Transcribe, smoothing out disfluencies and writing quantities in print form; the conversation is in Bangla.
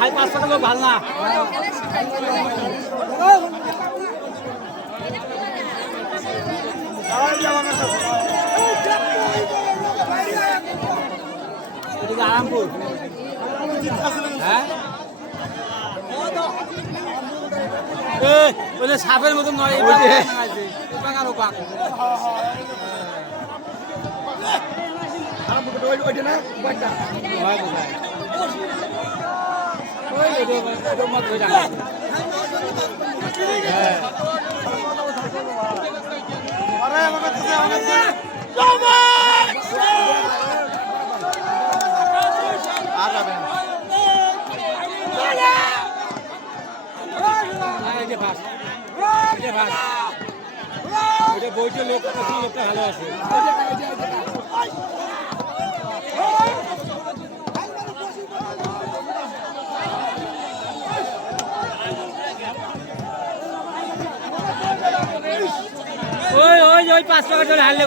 হাই 5 টাকা লোক ভাল না আরামপুর হ্যাঁ সাপের মতন নয় বইটা লোকটা ভালো আছে ওই 5 টাকা হারলে